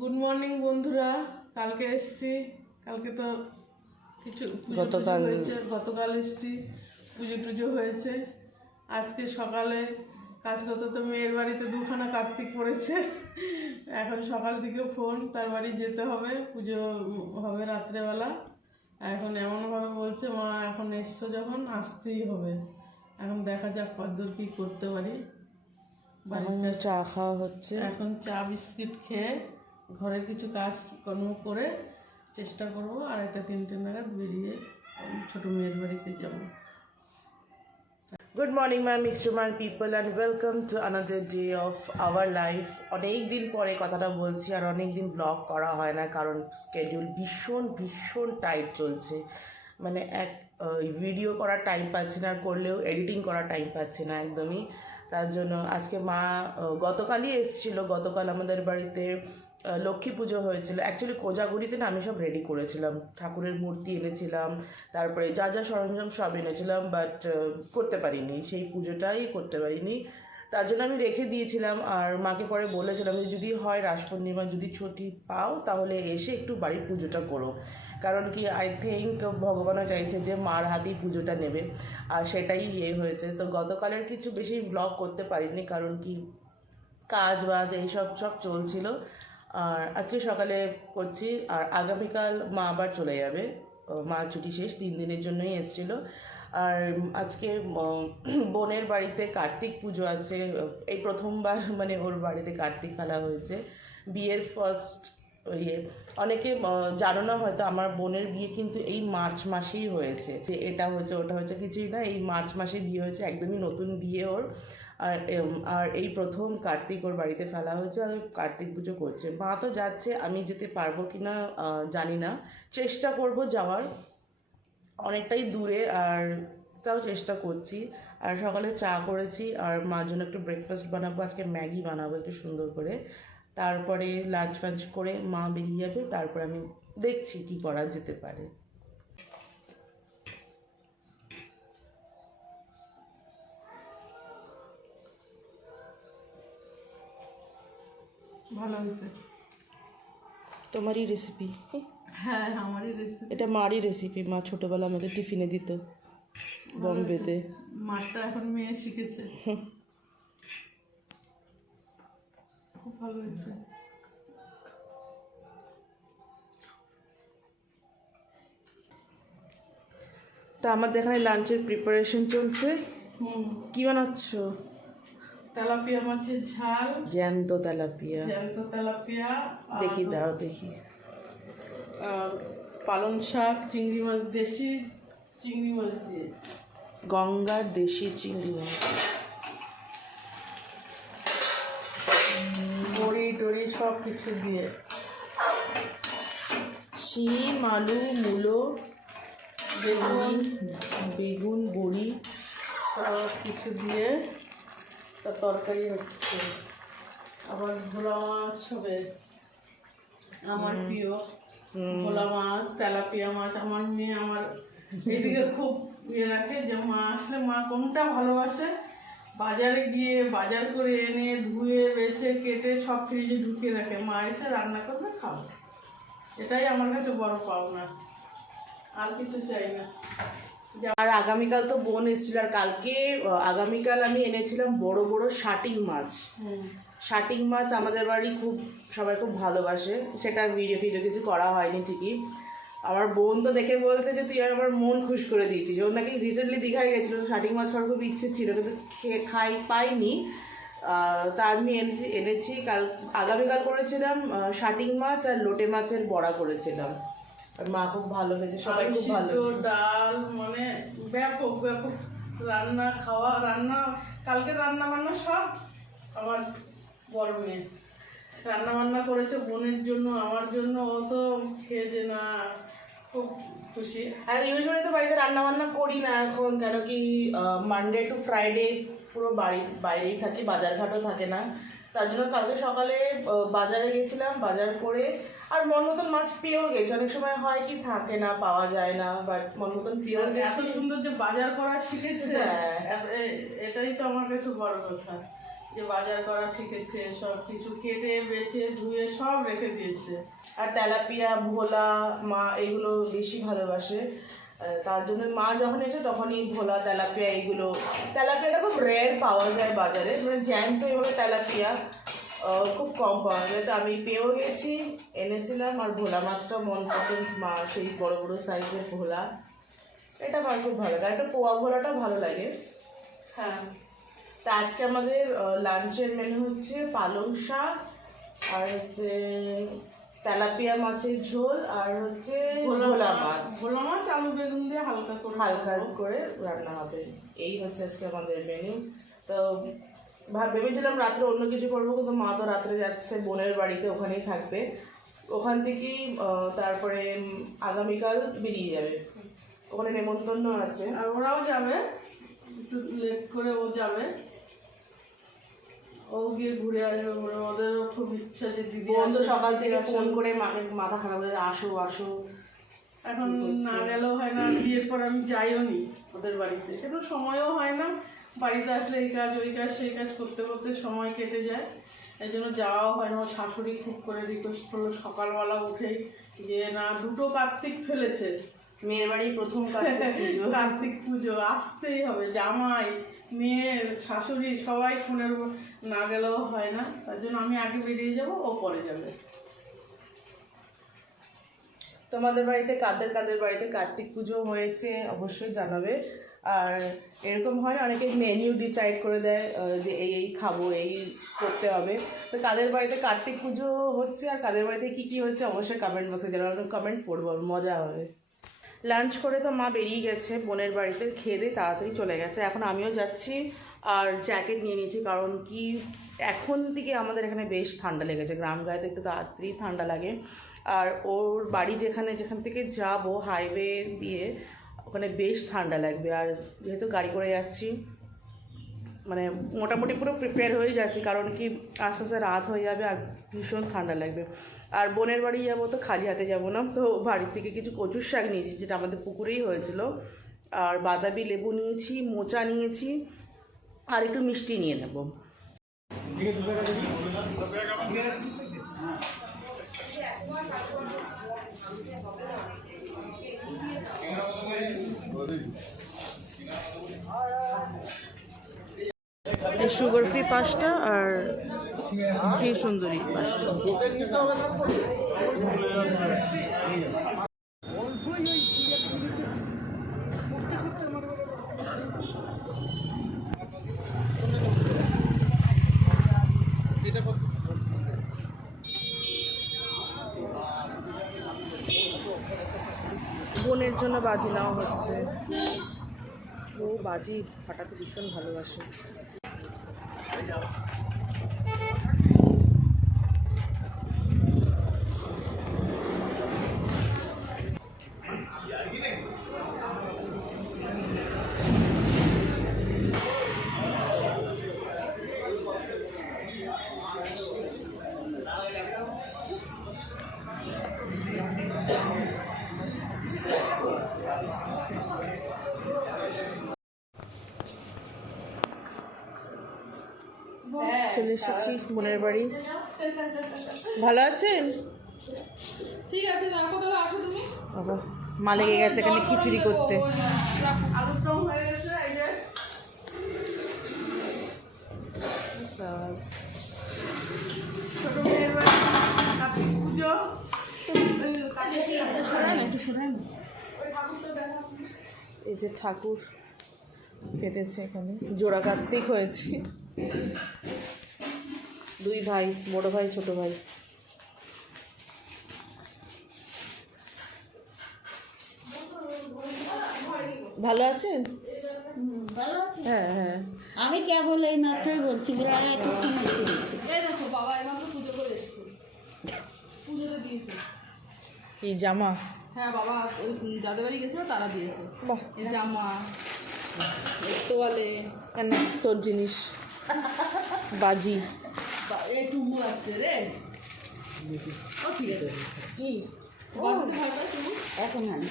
Good morning বন্ধুরা। কালকে এসছি। কালকে তো কিছু গতকাল- হয়েছে গতকাল এসছি। পুজো টুজো হয়েছে। আজকে সকালে কাজ করতে তো মেয়ের বাড়িতে দুখানা কার্তিক পড়েছে। এখন সকাল থেকে ফোন তার বাড়ি যেতে হবে। পুজো হবে রাত্রেবেলা। এখন এমনভাবে বলছে মা এখন এসছো যখন আসতেই হবে। এখন দেখা যাক কতদূর কী করতে পারি। চা খাওয়া হচ্ছে। এখন চা বিস্কিট খেয়ে ঘরের কিছু কাজ কর্ম করে চেষ্টা করব আর একটা তিনটে নাগাদ বেরিয়ে ছোট মেয়ের বাড়িতে যাব। Good morning ma'am মিক্সটুমান people and welcome to another day of our life অনেক দিন পরে কথাটা বলছি আর অনেক দিন ব্লগ করা হয় না, কারণ স্কেডিউল ভীষণ ভীষণ টাইট চলছে। মানে এক ভিডিও করার টাইম পাচ্ছি না, আর করলেও এডিটিং করার টাইম পাচ্ছি না একদমই। তার জন্য আজকে মা গতকালই এসেছিল, গতকাল আমাদের বাড়িতে লক্ষ্মী পুজো হয়েছিল। অ্যাকচুয়ালি কোজাগুড়িতে না আমি সব রেডি করেছিলাম। ঠাকুরের মূর্তি এনেছিলাম, তারপরে যা যা সরঞ্জাম সব এনেছিলাম বাট করতে পারিনি। সেই পুজোটাই করতে পারিনি। তার জন্য আমি রেখে দিয়েছিলাম, আর মাকে পরে বলেছিলাম যে, যদি হয় রাস পূর্ণিমা যদি ছুটি পাও, তাহলে এসে একটু বাড়ির পুজোটা করো। কারণ কি আই থিঙ্ক ভগবানও চাইছে যে, মার হাতেই পুজোটা নেবে, আর সেটাই ইয়ে হয়েছে। তো গতকালের কিছু বেশি ব্লগ করতে পারিনি, কারণ কি কাজ বাজ এইসব সব চলছিল। আর আজকে সকালে করছি আর আগামীকাল মা আবার চলে যাবে। ও, মা ছুটি শেষ তিন দিনের জন্যই এসছিল। আর আজকে বোনের বাড়িতে কার্তিক পুজো আছে। এই প্রথমবার মানে ওর বাড়িতে কার্তিক ফেলা হয়েছে। বিয়ের ফার্স্ট ইয়ে। অনেকে জানো না হয়তো আমার বোনের বিয়ে কিন্তু এই মার্চ মাসেই হয়েছে। এটা হয়েছে ওটা হয়েছে কিছুই না। এই মার্চ মাসে বিয়ে হয়েছে একদমই নতুন বিয়ে ওর। আর আর এই প্রথম কার্তিক ওর বাড়িতে ফেলা হয়েছে আর কার্তিক পুজো করছে। মা তো যাচ্ছে, আমি যেতে পারব কি না জানি না। চেষ্টা করব যাওয়ার। অনেকটাই দূরে আর তাও চেষ্টা করছি। আর সকালে চা করেছি আর মার জন্য একটু ব্রেকফাস্ট বানাবো, আজকে ম্যাগি বানাবো একটু সুন্দর করে। তারপরে লাঞ্চ ফাঞ্চ করে মা বেরিয়ে যাবে, তারপর আমি দেখছি কি করা যেতে পারে। ভালো হয়েছে তোমারই রেসিপি হ্যাঁ আমারই রেসিপি এটা মারই রেসিপি মা ছোটোবেলা আমাদের টিফিনে দিত বম্বেতে মাছটা এখন মেয়ে শিখেছে। খুব ভালো হয়েছে তা আমাদের এখানে লাঞ্চের প্রিপারেশন চলছে। হুম। কি বানাচ্ছ? তেলাপিয়া মাছের ঝাল। জ্যান্ত তেলাপিয়া। জ্যান্ত তেলাপিয়া দেখি দাও দেখি। পালং শাক চিংড়ি মাছ দেশি চিংড়ি মাছ দিয়ে। গঙ্গার দেশি চিংড়ি মাছ। বড়ি টড়ি সব কিছু দিয়ে। শিম আলু মূলো বেগুন। বেগুন বড়ি। সব কিছু দিয়ে। তার তরকারি হচ্ছে। আবার ভোলা মাছ হবে। আমার প্রিয় ভোলা মাছ তেলাপিয়া মাছ। আমার মেয়ে আমার এদিকে খুব ইয়ে রাখে যে মা আসলে মা কোনটা ভালোবাসে? বাজারে গিয়ে বাজার করে এনে ধুয়ে বেছে কেটে সব ফ্রিজে ঢুকিয়ে রাখে। মা এসে রান্না করবে খাব। এটাই আমার কাছে বড় পাওনা। আর কিছু চাই না। আর আগামীকাল তো বোন এসেছিল আর কালকে আগামীকাল আমি এনেছিলাম বড় বড় শাটিং মাছ। শাটিং মাছ আমাদের বাড়ি খুব সবাই খুব ভালোবাসে। সেটা ভিডিও ফিডিও কিছু করা হয়নি ঠিকই। আমার বোন তো দেখে বলছে যে তুই আমার মন খুশ করে দিয়েছিস। ওর নাকি রিসেন্টলি দীঘায় গেছিল শাটিং মাছ খাওয়ার খুব ইচ্ছে ছিল কিন্তু খেয়ে খাই পাইনি। তা আমি এনেছি এনেছি কাল আগামীকাল করেছিলাম শাটিং মাছ আর লোটে মাছের বড়া করেছিলাম। আর মা খুব ভালো হয়েছে সবাই খুব ভালো ডাল মানে ব্যাপক ব্যাপক রান্না খাওয়া রান্না কালকে রান্না বান্না সব আমার বড় মেয়ে। রান্না বান্না করেছে বোনের জন্য আমার জন্য ও তো খেয়েছে না খুব খুশি। আর ইউজুয়ালি তো বাড়িতে রান্না বান্না করি না এখন কেন কি মানডে টু ফ্রাইডে পুরো বাড়ি বাইরেই থাকি বাজার ঘাটও থাকে না। তার জন্য কালকে সকালে বাজারে গেছিলাম বাজার করে আর মন মতন মাছ পেয়েও গেছে। অনেক সময় হয় কি থাকে না পাওয়া যায় না বাট মন মতন পেয়েও এত গেছে। সুন্দর যে বাজার করা শিখেছে হ্যাঁ। এটাই তো আমার কাছে বড় কথা। যে বাজার করা শিখেছে সব কিছু কেটে বেছে ধুয়ে সব রেখে দিয়েছে। আর তেলাপিয়া ভোলা মা এগুলো বেশি ভালোবাসে। তার জন্য মা যখন এসে তখনই ভোলা তেলাপিয়া এগুলো তেলাপিয়াটা খুব রেয়ার পাওয়া যায় বাজারে। মানে জ্যান্ত এভাবে তেলাপিয়া। খুব কম পাওয়া যায়। তো আমি পেয়েও গেছি এনেছিলাম আর ভোলা মাছটা মন পছন্দ মা সেই বড় বড় সাইজের ভোলা। এটা আমার খুব ভালো লাগে আর একটা পোয়া ভোলাটা ভালো লাগে। হ্যাঁ। তা আজকে আমাদের লাঞ্চের মেনু হচ্ছে পালং শাক আর হচ্ছে তেলাপিয়া মাছের ঝোল আর হচ্ছে ভোলা মাছ। ভোলা মাছ আলু বেগুন দিয়ে হালকা করে হালকা করে রান্না হবে। এই হচ্ছে আজকে আমাদের মেনু তো ভাব ভেবেছিলাম রাত্রে অন্য কিছু করব কিন্তু মা তো রাত্রে যাচ্ছে বোনের বাড়িতে ওখানেই থাকবে। ওখান থেকেই তারপরে আগামীকাল বেরিয়ে যাবে। ওখানে নেমন্তন্ন আছে। আর ওরাও যাবে। একটু লেট করে ও যাবে। ও গিয়ে ঘুরে আসবে। বলে ওদেরও খুব ইচ্ছা যে দিদি বোন তো সকাল থেকে ফোন করে মাথা খারাপ হয়ে আসো আসো। এখন না গেলেও হয় না বিয়ের পর আমি যাইও নি ওদের বাড়িতে। কিন্তু সময়ও হয় না। বাড়িতে আসলে এই কাজ ওই কাজ সেই কাজ করতে করতে সময় কেটে যায়। এই জন্য যাওয়াও হয় না। শাশুড়ি খুব করে রিকোয়েস্ট করল সকালবেলা উঠেই যে না দুটো কার্তিক ফেলেছে। মেয়ের বাড়ি প্রথম কার্তিক পুজো। কার্তিক পুজো আসতেই হবে। জামাই মেয়ের শাশুড়ি সবাই ফোনের উপর না গেলেও হয় না। তার জন্য আমি আগে বেরিয়ে যাব ও পরে যাবে। তোমাদের বাড়িতে কাদের কাদের বাড়িতে কার্তিক পুজো হয়েছে অবশ্যই জানাবে। আর এরকম হয় না অনেকে মেনু ডিসাইড করে দেয় যে এই এই খাব, এই করতে হবে। তো কাদের বাড়িতে কার্তিক পুজো হচ্ছে আর কাদের বাড়িতে কী কী হচ্ছে অবশ্যই কমেন্ট বক্সে জানাবে কমেন্ট পড়ব মজা হবে। লাঞ্চ করে তো মা বেরিয়ে গেছে বোনের বাড়িতে, খেয়ে দিয়ে তাড়াতাড়ি চলে গেছে। এখন আমিও যাচ্ছি আর জ্যাকেট নিয়ে নিয়েছি, কারণ কি, এখন থেকে আমাদের এখানে বেশ ঠান্ডা লেগেছে। গ্রাম গায়ে তো একটু তাড়াতাড়ি ঠান্ডা লাগে। আর ওর বাড়ি যেখানে, যেখান থেকে যাব হাইওয়ে দিয়ে ওখানে বেশ ঠান্ডা লাগবে। আর যেহেতু গাড়ি করে যাচ্ছি মানে মোটামুটি পুরো প্রিপেয়ার হয়ে যাচ্ছি, কারণ কি আস্তে আস্তে রাত হয়ে যাবে আর ভীষণ ঠান্ডা লাগবে। আর বোনের বাড়ি যাব তো খালি হাতে যাব না, তো বাড়ির থেকে কিছু কচুর শাক নিয়েছি, যেটা আমাদের পুকুরেই হয়েছিল। আর বাদাবি লেবু নিয়েছি, মোচা নিয়েছি, আর একটু মিষ্টি নিয়ে নেব। সুগার ফ্রি পাঁচটা আর ঘি সুন্দরী পাঁচটা বোনের জন্য বাজি নেওয়া হচ্ছে। ও বাজি ফাটাতে ভীষণ ভালোবাসে। চলে এসেছি বোনের বাড়ি। ভালো আছেন? ঠিক আছে বাবা মা লেগে গেছে এখানে খিচুড়ি করতে। হয়ে এই যে ঠাকুর কেটেছে এখানে জোড়া কার্তিক হয়েছে। দুই ভাই বড় ভাই ছোট ভাই। ভালো আছেন? হ্যাঁ হ্যাঁ। আমি কেবল এই মাত্রই বলছি। এই দেখো বাবা এমাত্র পুজো করে এসছে। পুজোতে দিয়েছে। এই জামা? হ্যাঁ বাবা ওই যাদের বাড়ি গেছিল তারা দিয়েছে। বাহ। জামা তোয়ালে কেন তোর জিনিস। বাজি। টুমু আসছে রে। ও ঠিক আছে। কি? বাজিতে ভয় পায় টুমু এখন আনি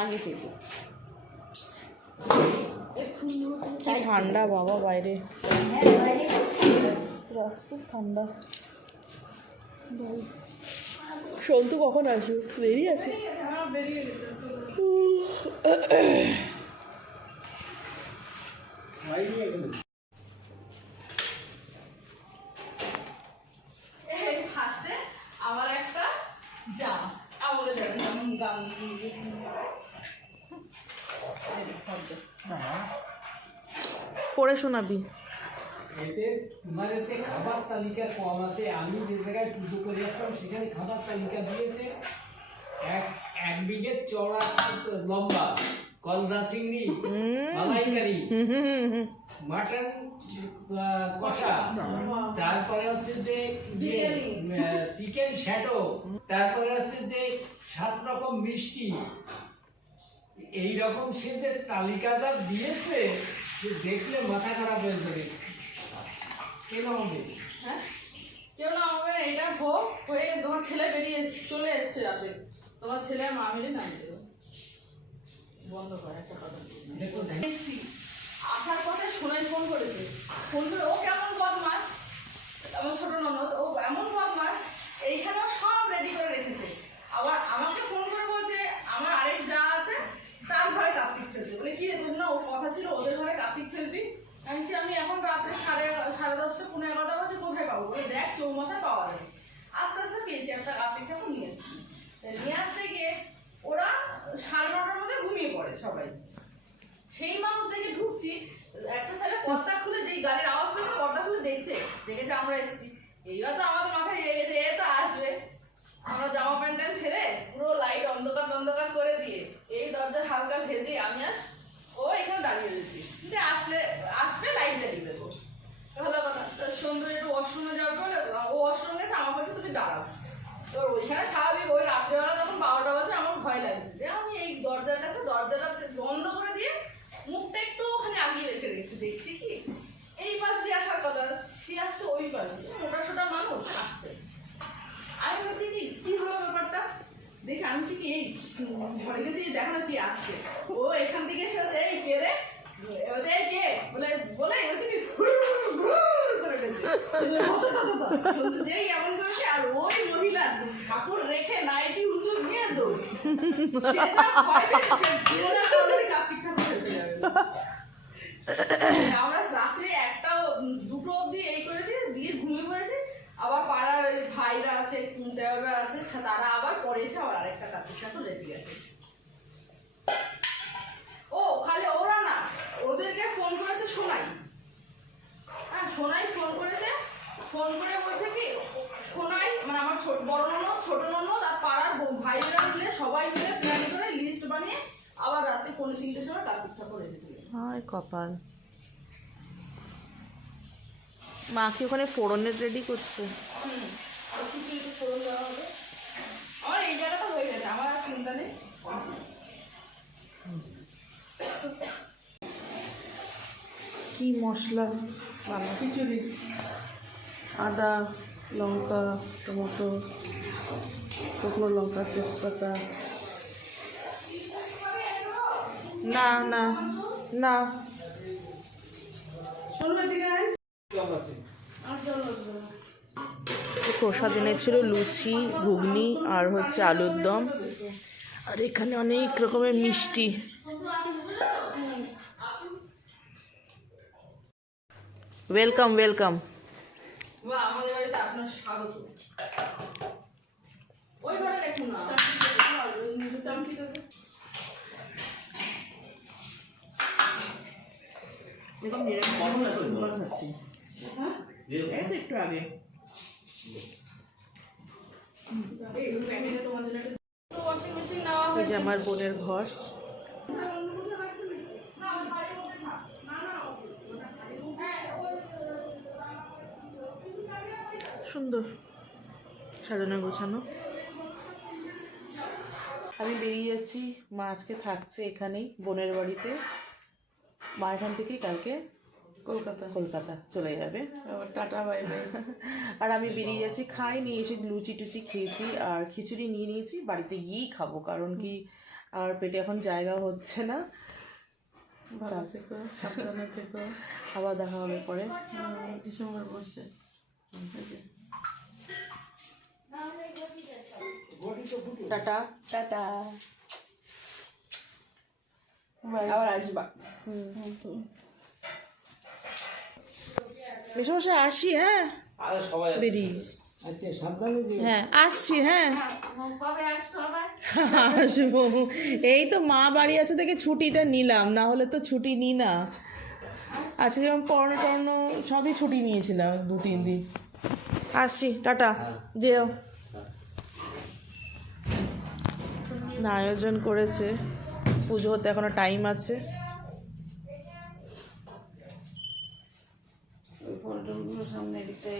আগে থেকে। ঠান্ডা বাবা বাইরে। খুব ঠান্ডা। সন্তু কখন আসবে? দেরি আছে ফার্স্টে আমার একটা জামা আমাকে যাবে গান পড়ে শোনাবি। এতে তোমার এতে খাবার তালিকা কম আছে। আমি যে জায়গায় পুজো করে আসলাম সেখানে খাবার তালিকা দিয়েছে। এক এক বিঘে চড়া লম্বা কলদা চিংড়ি মালাইকারি মাটন কষা। তারপরে হচ্ছে যে বিরিয়ানি। চিকেন শ্যাটো। তারপরে হচ্ছে যে সাত রকম মিষ্টি। এই রকম সে যে তালিকাটা দিয়েছে যে দেখলে মাথা খারাপ হয়ে যাবে। কেন হবে? হ্যাঁ? কেউ না হবে এটা ভোগ হয়ে তোমার ছেলে বেরিয়ে চলে এসছে রাতে। তোমার ছেলে আর মা মিলে নামিয়ে দেবে। বন্ধ করে একটা কথা দেখো এসছি আসার পথে সোনাই ফোন করেছে। ফোন করে ও কেমন বদমাস আমার ছোট ননদ ও এমন বদমাস এইখানেও সব রেডি করে রেখেছে আবার আমাকে ফোন করে বলছে আমার আরেক যা আছে তার ঘরে কার্তিক ফেলছে বলে কি রে, তোর না ও কথা ছিল ওদের ঘরে কার্তিক ফেলবি আমি আমি এখন রাত্রে সাড়ে সাড়ে দশটা পনেরো এগারোটা বাজে কোথায় পাবো? বলে, দেখ, চৌমাথায় পাওয়া যাবে। আস্তে আস্তে পেয়েছি, একটা কার্তিক ঠাকুর নিয়ে এসেছি। নিয়ে আসতে গিয়ে ওরা সাড়ে নটার মধ্যে ঘুমিয়ে পড়ে সবাই। সেই মানুষ দেখে ঢুকছি, একটা সাইডে পর্দা খুলে যেই গাড়ির আওয়াজ পেয়েছে, পর্দা খুলে দেখছে, দেখেছে আমরা এসেছি। এইবার তো আমাদের মাথায় লেগে গেছে এ তো আসবে। আমরা জামা প্যান্ট ছেড়ে পুরো লাইট অন্ধকার অন্ধকার করে দিয়ে এই দরজা হালকা ভেজে আমি আস ও এখানে দাঁড়িয়ে রয়েছি। যে আসলে, আসবে লাইট জ্বালিয়ে দেবো ভালো কথা, তো সুন্দর একটু ওয়াশরুমে যাওয়ার পরে ও ওয়াশরুম গেছে, আমার কাছে তুমি দাঁড়াও। তো ওইখানে স্বাভাবিক, ওই রাত্রেবেলা যখন বারোটা বাজে, আমার ভয় লাগছে যে আমি এই দরজার কাছে, দরজাটা বন্ধ করে দিয়ে মুখটা একটু ওখানে আগিয়ে রেখে রেখেছি দেখছি কি? এই পাশ দিয়ে আসার কথা, সে আসছে ওই পাশ দিয়ে। মোটা সোটা মানুষ আসছে। আমি ভাবছি কি কি হলো ব্যাপারটা দেখে, আমি কি ঘরে গেছি দেখো কি আসছে? ও এখান থেকে এসে এই কে রে? আর ওই মহিলা ঠাকুর রেখে নাইটি উঁচু নিয়ে দৌড়। সে যা ভয় পেয়েছে, জীবনে কোনোদিন কার্তিক ঠাকুর ফেলতে যাবে না। আমরা রাত্রে একটা ও- দুটো অবধি এই করেছি দিয়ে ঘুমিয়ে পড়েছি আবার পাড়ার ওই ভাইরা আছে দেওয়ারা আছে সে- তারা আবার পরে এসে আবার আরেকটা কার্তিক ঠাকুর রেডি গেছে ও খালি ওরা না ওদেরকে ফোন করেছে সোনাই হ্যাঁ সোনাই ফোন করেছে ফোন করে বলছে কি সোনাই মানে আমার ছোট বড় ননদ ছোট ননদ আর পাড়ার ব- ভাইরা মিলে সবাই মিলে প্ল্যান করে লিস্ট বানিয়ে আবার রাতে পৌনে তিনটের সময় কার্তিক ঠাকুর রেডি হায় কপাল। মা কি ওখানে ফোড়নের রেডি করছে? হুম কিছু একটু ফোড়ন দেওয়া হবে। আমার এই জায়গাটা হয়ে গেছে আমার আর চিন্তা নেই। কি মশলা? বানানো। খিচুড়ি। আদা লঙ্কা টমেটো শুকনো লঙ্কা তেজপাতা। না না না। প্রসাদ এনেছিল লুচি, ঘুগনি আর হচ্ছে আলুর দম। আর এখানে অনেক রকমের মিষ্টি। ওয়েলকাম ওয়েলকাম আমাদের বাড়িতে আপনার স্বাগত। ওই ঘরে দেখুন না চামচি দেবে একটু আগে। এই প্যাকেটে তোমার জন্য একটা ওয়াশিং মেশিন নেওয়া ওই যে হয়েছে। আমার বোনের ঘর। হ্যাঁ, সুন্দর সাজানো গোছানো। আমি বেরিয়ে যাচ্ছি মা আজকে থাকছে এখানেই বোনের বাড়িতে। মা এখান থেকেই কালকে কলকাতা। কলকাতা চলে যাবে। Tata bye bye. আর আমি বেরিয়ে যাচ্ছি খাই নিয়ে এসে লুচি টুচি খেয়েছি আর খিচুড়ি নিয়ে নিয়েছি বাড়িতে গিয়েই খাব কারণ কি আর পেটে এখন জায়গা হচ্ছে না। ভালো থেকো সাবধানে থেকো। আবার দেখা হবে পরে। ডিসেম্বর বসে। টাটা। টাটা। আবার আসবা আসি হ্যাঁ বেরিয়ে আচ্ছা হ্যাঁ আসছি হ্যাঁ আসব এই তো মা বাড়ি আছে থেকে ছুটিটা নিলাম না হলে তো ছুটি নিই না। আজকে যেমন পড়ানো টড়ানো সবই ছুটি নিয়েছিলাম দু তিন দিন। আসছি টাটা যেও। না আয়োজন করেছে। পুজো হতে এখনও টাইম আছে। সামনে দিকটা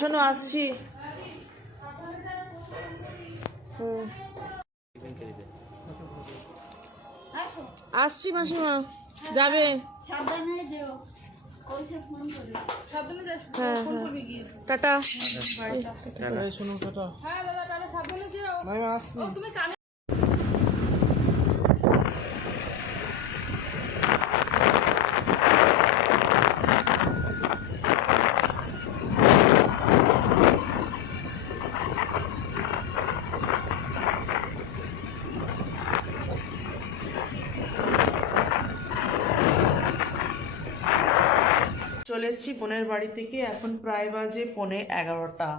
শোনো আসছি। আসছি মাসিমা যাবে। সাবধানে যেও। হ্যাঁ। হ্যাঁ গিয়ে টাটা শোনো টাটা। হ্যাঁ দাদা টাটা সাবধানে যেও। আমি আসছি। ও তুমি কানে চলে এসেছি বোনের বাড়ি থেকে। এখন প্রায় বাজে পৌনে এগারোটা।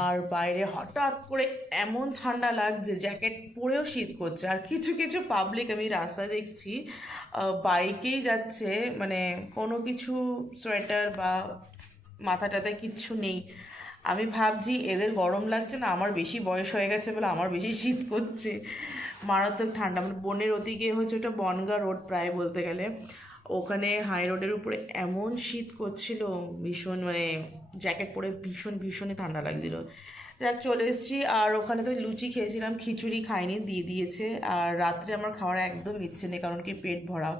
আর বাইরে হঠাৎ করে এমন ঠান্ডা লাগছে, জ্যাকেট পরেও শীত করছে। আর কিছু কিছু পাবলিক আমি রাস্তা দেখছি বাইকেই যাচ্ছে। মানে কোনো কিছু সোয়েটার বা মাথাটাতে কিচ্ছু নেই। আমি ভাবছি এদের গরম লাগছে না, আমার বেশি বয়স হয়ে গেছে বলে আমার বেশি শীত করছে। মারাত্মক ঠান্ডা মানে বনের ওদিকে হচ্ছে ওটা বনগা রোড প্রায় বলতে গেলে। ওখানে হাই রোডের উপরে এমন শীত করছিল, ভীষণ মানে জ্যাকেট পরে ভীষণ ভীষণই ঠান্ডা লাগছিল। যাক, চলে এসেছি। আর ওখানে তো লুচি খেয়েছিলাম, খিচুড়ি খাইনি, দিয়ে দিয়েছে। আর রাত্রে আমার খাওয়ার একদম ইচ্ছে নেই, কারণ কি পেট ভরা।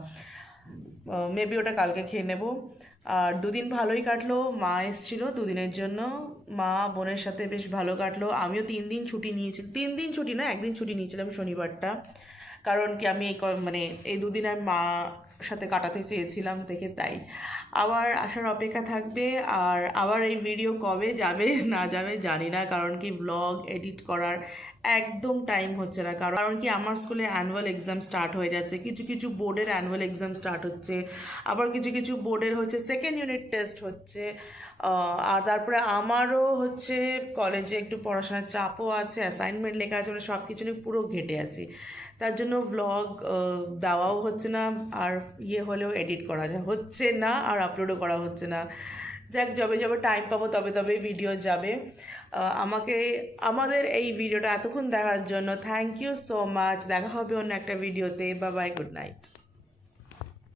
মেবি ওটা কালকে খেয়ে নেব। আর দুদিন ভালোই কাটলো, মা এসেছিল দুদিনের জন্য। মা, বোনের সাথে বেশ ভালো কাটলো। আমিও তিন দিন ছুটি নিয়েছি তিন দিন ছুটি না, একদিন ছুটি নিয়েছিলাম শনিবারটা। কারণ কি আমি এই মানে এই দুদিন আর মা সাথে কাটাতে চেয়েছিলাম থেকে তাই। আবার আসার অপেক্ষা থাকবে, আর আবার এই ভিডিও কবে যাবে, না যাবে জানি না, কারণ কি ব্লগ এডিট করার একদম টাইম হচ্ছে না। কারণ কি আমার স্কুলে অ্যানুয়াল এক্সাম স্টার্ট হয়ে যাচ্ছে, কিছু কিছু বোর্ডের অ্যানুয়াল এক্সাম স্টার্ট হচ্ছে, আবার কিছু কিছু বোর্ডের হচ্ছে সেকেন্ড ইউনিট টেস্ট হচ্ছে আর তারপরে আমারও হচ্ছে কলেজে একটু পড়াশোনার চাপও আছে অ্যাসাইনমেন্ট লেখা আছে মানে সব কিছু নিয়ে পুরো ঘেটে আছি। তার জন্য ব্লগ দেওয়াও হচ্ছে না, আর ইয়ে হলেও এডিট করা হচ্ছে না, আর আপলোডও করা হচ্ছে না। যাক, যবে যবে টাইম পাবো, তবে তবে ভিডিও যাবে। আমাকে, আমাদের এই ভিডিওটা এতক্ষণ দেখার জন্য থ্যাংক ইউ সো মাচ দেখা হবে অন্য একটা ভিডিওতে বা বাই গুড নাইট